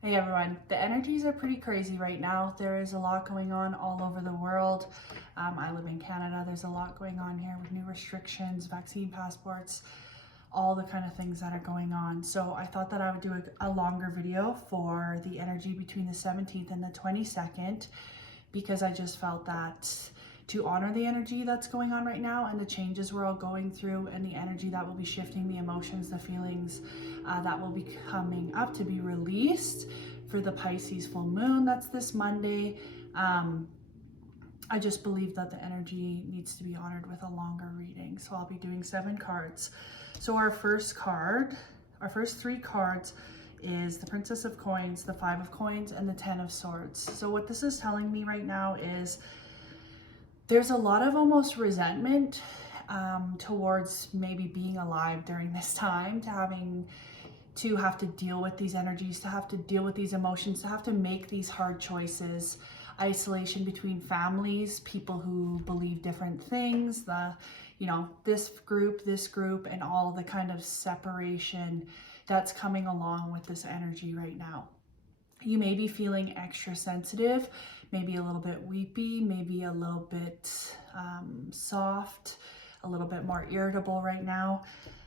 Hey everyone, the energies are pretty crazy right now. There is a lot going on all over the world. I live in Canada. There's a lot going on here with new restrictions, vaccine passports, all the kind of things that are going on. So I thought that I would do a longer video for the energy between the 17th and the 22nd because I just felt that to honor the energy that's going on right now and the changes we're all going through and the energy that will be shifting, the emotions, the feelings that will be coming up to be released for the Pisces full moon that's this Monday. I just believe that the energy needs to be honored with a longer reading. So I'll be doing 7 cards. So our first three cards is the Princess of Coins, the 5 of Coins, and the 10 of Swords. So what this is telling me right now is there's a lot of almost resentment towards maybe being alive during this time, to have to deal with these energies, to have to deal with these emotions, to have to make these hard choices, isolation between families, people who believe different things, this group, and all the kind of separation that's coming along with this energy right now. You may be feeling extra sensitive, maybe a little bit weepy, maybe a little bit soft, a little bit more irritable right now.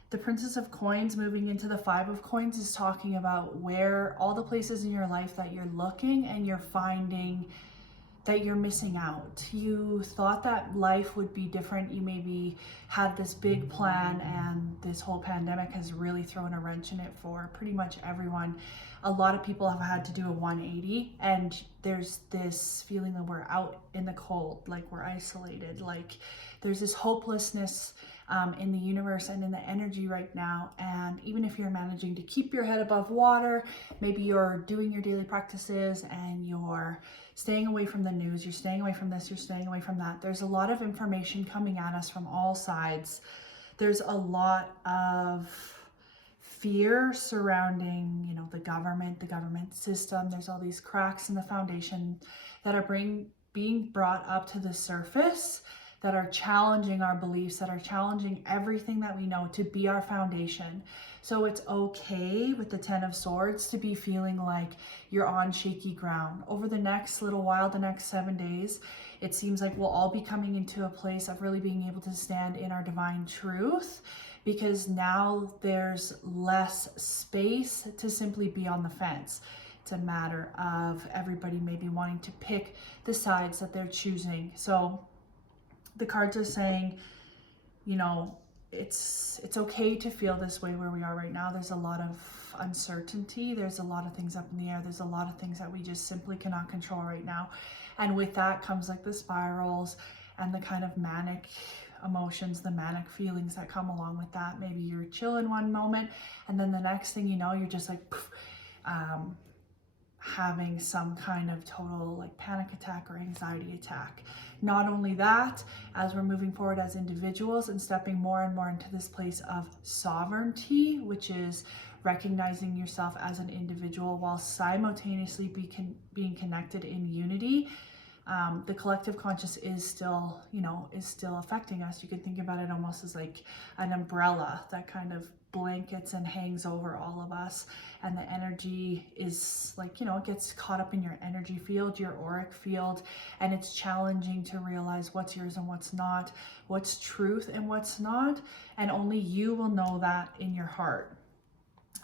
The Princess of Coins moving into the 5 of Coins is talking about where all the places in your life that you're looking and you're finding that you're missing out. You thought that life would be different. You maybe had this big plan and this whole pandemic has really thrown a wrench in it for pretty much everyone. A lot of people have had to do a 180 and there's this feeling that we're out in the cold, like we're isolated, like there's this hopelessness in the universe and in the energy right now. And even if you're managing to keep your head above water, maybe you're doing your daily practices and you're staying away from the news, you're staying away from this, you're staying away from that. There's a lot of information coming at us from all sides. There's a lot of fear surrounding, the government system. There's all these cracks in the foundation that are being brought up to the surface, that are challenging our beliefs, that are challenging everything that we know to be our foundation. So it's okay with the 10 of Swords to be feeling like you're on shaky ground. Over the next little while, the next 7 days, it seems like we'll all be coming into a place of really being able to stand in our divine truth, because now there's less space to simply be on the fence. It's a matter of everybody maybe wanting to pick the sides that they're choosing. So the cards are saying, it's okay to feel this way where we are right now. There's a lot of uncertainty. There's a lot of things up in the air. There's a lot of things that we just simply cannot control right now. And with that comes like the spirals and the kind of manic emotions, the manic feelings that come along with that. Maybe you're chill in one moment and then the next thing you know, you're just like having some kind of total like panic attack or anxiety attack. Not only that, as we're moving forward as individuals and stepping more and more into this place of sovereignty, which is recognizing yourself as an individual while simultaneously being connected in unity. The collective conscious is still affecting us. You can think about it almost as like an umbrella that kind of blankets and hangs over all of us, and the energy is like, it gets caught up in your energy field, your auric field, and it's challenging to realize what's yours and what's not, what's truth and what's not, and only you will know that in your heart.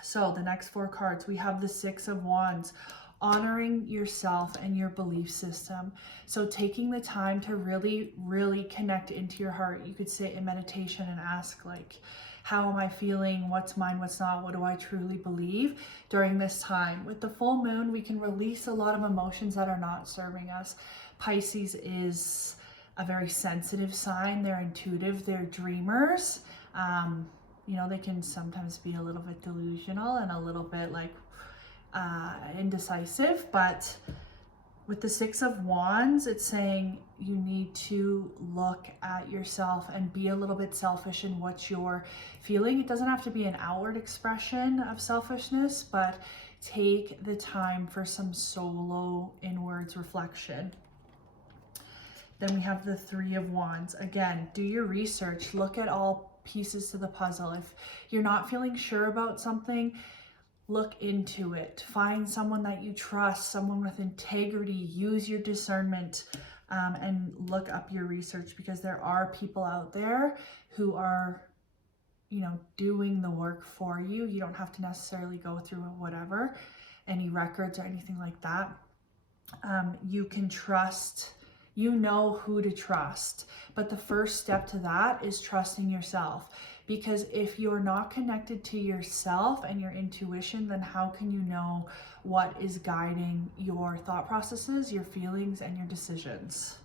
So the next 4 cards, we have the 6 of Wands, honoring yourself and your belief system. So taking the time to really, really connect into your heart. You could sit in meditation and ask, like, how am I feeling? What's mine? What's not? What do I truly believe during this time? With the full moon, we can release a lot of emotions that are not serving us. Pisces is a very sensitive sign. They're intuitive. They're dreamers. They can sometimes be a little bit delusional and a little bit like indecisive, but with the 6 of Wands, it's saying you need to look at yourself and be a little bit selfish in what you're feeling. It doesn't have to be an outward expression of selfishness, but take the time for some solo inwards reflection. Then we have the 3 of Wands. Again, do your research, look at all pieces to the puzzle. If you're not feeling sure about something, look into it. Find someone that you trust, someone with integrity. Use your discernment, and look up your research, because there are people out there who are, doing the work for you. You don't have to necessarily go through whatever, any records or anything like that. You can trust, who to trust. But the first step to that is trusting yourself. Because if you're not connected to yourself and your intuition, then how can you know what is guiding your thought processes, your feelings, and your decisions?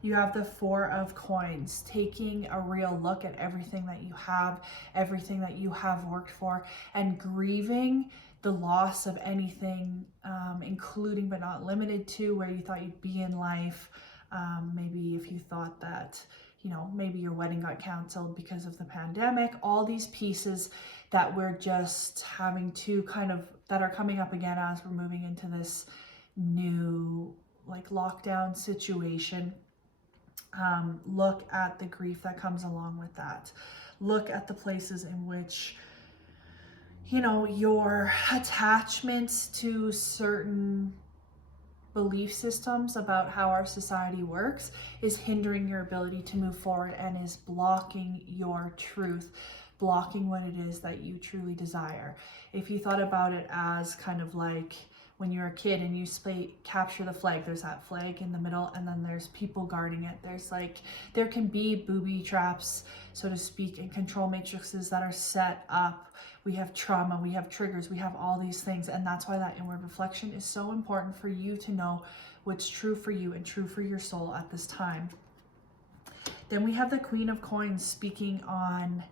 You have the Four of Coins, taking a real look at everything that you have, everything that you have worked for, and grieving the loss of anything, including but not limited to where you thought you'd be in life. Maybe if you thought that, maybe your wedding got canceled because of the pandemic, all these pieces that we're just having to that are coming up again as we're moving into this new lockdown situation. Look at the grief that comes along with that. Look at the places in which, your attachments to certain belief systems about how our society works is hindering your ability to move forward and is blocking your truth, blocking what it is that you truly desire. If you thought about it as kind of like when you're a kid and you capture the flag, there's that flag in the middle, and then there's people guarding it. There can be booby traps, so to speak, and control matrices that are set up. We have trauma, we have triggers, we have all these things, and that's why that inward reflection is so important for you to know what's true for you and true for your soul at this time. Then we have the Queen of Coins speaking on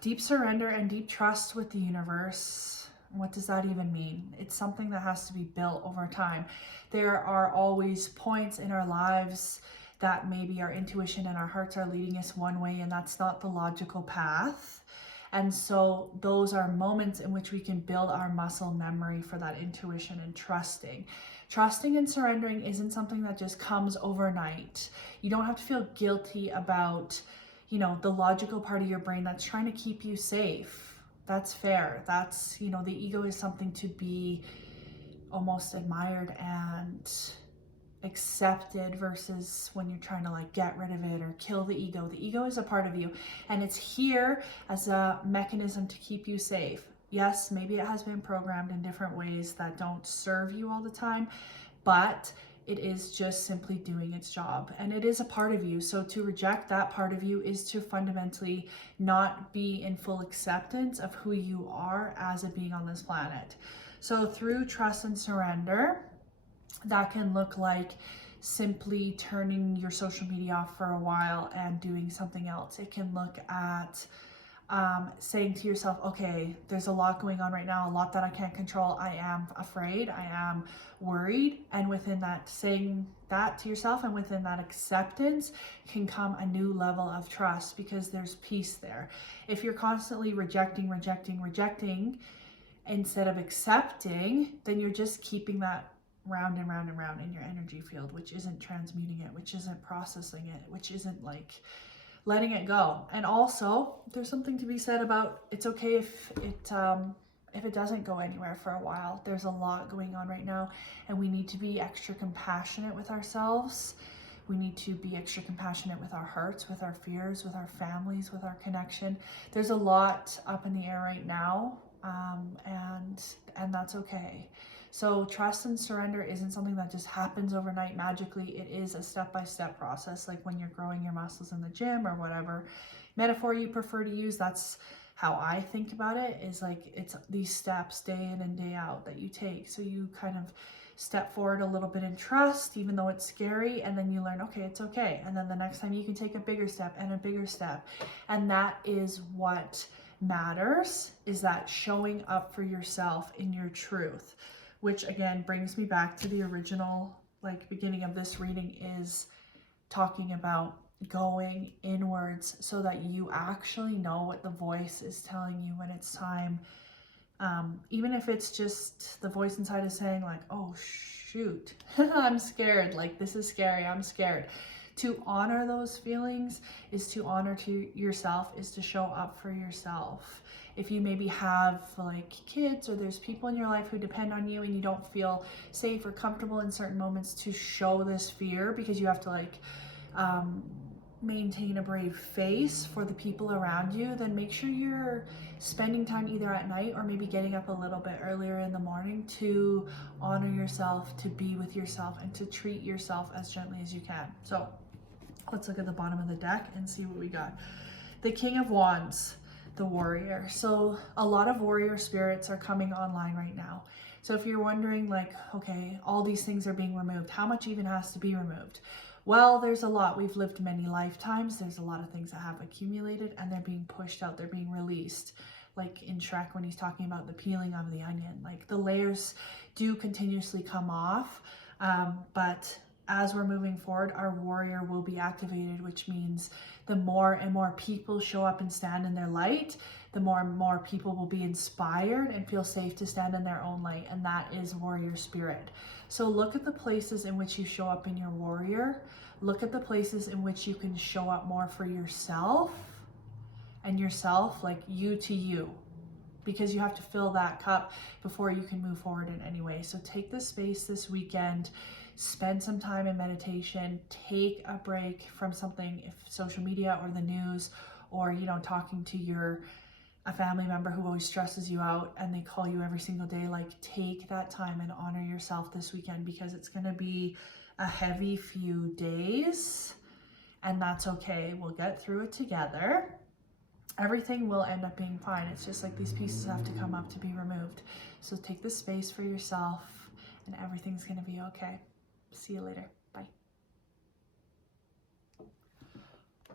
deep surrender and deep trust with the universe. What does that even mean? It's something that has to be built over time. There are always points in our lives that maybe our intuition and our hearts are leading us one way, and that's not the logical path. And so those are moments in which we can build our muscle memory for that intuition and trusting. Trusting and surrendering isn't something that just comes overnight. You don't have to feel guilty about, the logical part of your brain that's trying to keep you safe. That's fair. That's, the ego is something to be almost admired and accepted, versus when you're trying to get rid of it or kill the ego. The ego is a part of you, and it's here as a mechanism to keep you safe. Yes, maybe it has been programmed in different ways that don't serve you all the time, but it is just simply doing its job, and it is a part of you. So to reject that part of you is to fundamentally not be in full acceptance of who you are as a being on this planet. So through trust and surrender, that can look like simply turning your social media off for a while and doing something else. It can look at saying to yourself, okay, there's a lot going on right now, a lot that I can't control. I am afraid, I am worried. And within that, saying that to yourself and within that acceptance can come a new level of trust, because there's peace there. If you're constantly rejecting instead of accepting, then you're just keeping that round and round and round in your energy field, which isn't transmuting it, which isn't processing it, which isn't letting it go. And also, there's something to be said about it's okay if it doesn't go anywhere for a while. There's a lot going on right now, and we need to be extra compassionate with ourselves. We need to be extra compassionate with our hearts, with our fears, with our families, with our connection. There's a lot up in the air right now, and that's okay. So trust and surrender isn't something that just happens overnight magically. It is a step-by-step process, like when you're growing your muscles in the gym or whatever metaphor you prefer to use. That's how I think about it, is it's these steps day in and day out that you take. So you kind of step forward a little bit in trust, even though it's scary, and then you learn, okay, it's okay. And then the next time you can take a bigger step and a bigger step. And that is what matters, is that showing up for yourself in your truth. Which again brings me back to the original beginning of this reading, is talking about going inwards so that you actually know what the voice is telling you when it's time. Even if it's just the voice inside is saying oh shoot, I'm scared, this is scary, I'm scared. To honor those feelings is to honor to yourself, is to show up for yourself. If you maybe have like kids or there's people in your life who depend on you and you don't feel safe or comfortable in certain moments to show this fear because you have to like maintain a brave face for the people around you, then make sure you're spending time either at night or maybe getting up a little bit earlier in the morning to honor yourself, to be with yourself, and to treat yourself as gently as you can. So let's look at the bottom of the deck and see what we got. The King of Wands, the Warrior. So a lot of warrior spirits are coming online right now. So if you're wondering like, okay, all these things are being removed, how much even has to be removed? Well, there's a lot. We've lived many lifetimes. There's a lot of things that have accumulated and they're being pushed out. They're being released. Like in Shrek when he's talking about the peeling of the onion. Like the layers do continuously come off, but as we're moving forward, our warrior will be activated, which means the more and more people show up and stand in their light, the more and more people will be inspired and feel safe to stand in their own light, and that is warrior spirit. So look at the places in which you show up in your warrior. Look at the places in which you can show up more for yourself, and yourself, like you to you, because you have to fill that cup before you can move forward in any way. So take the space this weekend, spend some time in meditation, take a break from something, if social media or the news, or talking to a family member who always stresses you out and they call you every single day. Like, take that time and honor yourself this weekend, because it's going to be a heavy few days, and that's okay. We'll get through it together. Everything will end up being fine. It's just like these pieces have to come up to be removed. So take the space for yourself and everything's going to be okay. See you later.